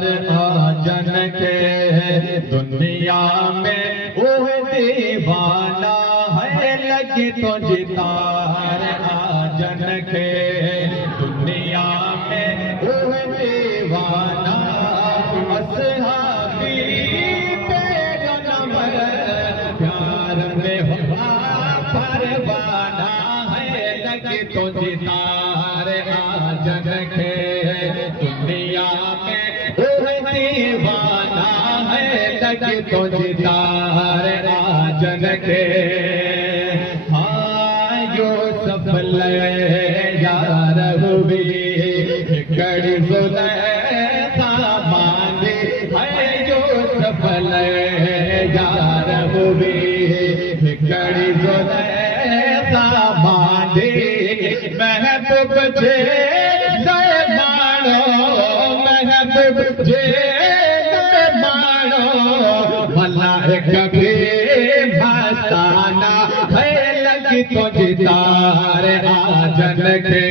जितार आजन के दुनिया में वो दीवाना है लगी तो जितार आजन के दुनिया में वो दीवाना असहाबी पैगंबर प्यार में हुआ परवाना है लगी तो जितार आजन के दुनिया में वो दीवाना है लगी तो जितार आजन के हाँ यो सफल यार हुई कड़ी जुलैखा मांगे है जो सफल यार हुई कड़ी जुलैखा मांगे महबूब जे मानो महबूब जे मानो भला कभी मस्ताना है लगी तो जितार आजन के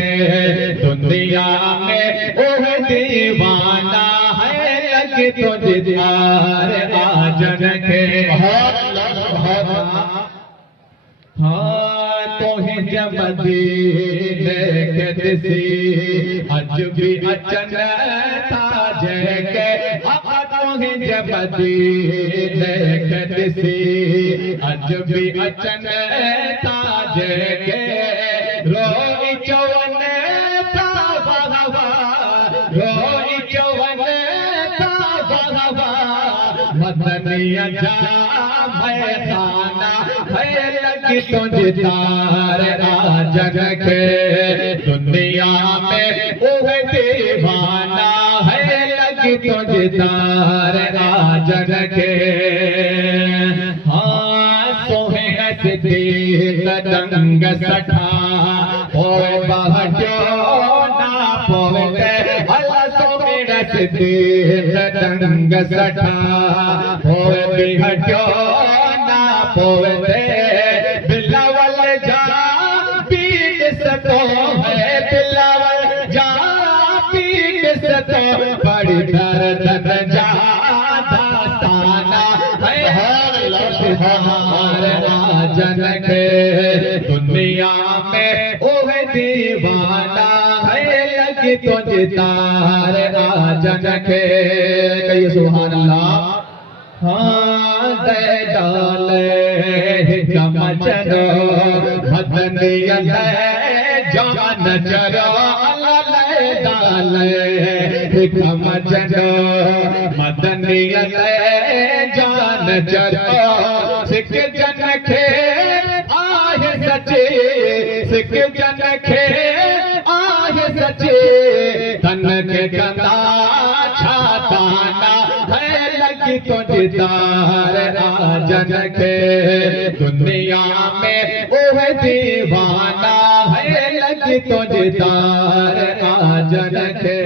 दुनिया में वो दीवाना है लगी तो जितार आजन के हाँ तोहे जब दीने के दिसी अज भी अचन ताजे के तोहे जब दीने के दिसी अज भी अचन ताजे के रोई चौवन ता भगवा रोई चौवन ता भगवा मदनिया जा मैदाना है लगी तो जितार आजन के दुनिया में वो दीवाना है लगी तो जितार आजन के हाँ सोहे सिद्दीक दंग सठा होए बहजो ना पोवे अल्लाह सोहे सिद्दीक दंग सठा होए बहजो ना पोवे बिलावल जा पीट सतो है बिलावल जा पीट सतो बड़ी दर्द जा दास्ताना है हमारे आजन के दुनिया में वो दीवाना है लगी तो जितार आजन के कहिए सुभान अल्लाह हाँ दे डाले हिकम चलो मदनिया जान चलो अल्लाह डाले हिकम चलो मदनिया जान चलो सिख जन खे आहे सचे सिख जन खे आहे सचे तन के कंदा छाताना है लगी तो जितार आजन के दुनिया में वो दीवाना है लगी तो जितार आजन के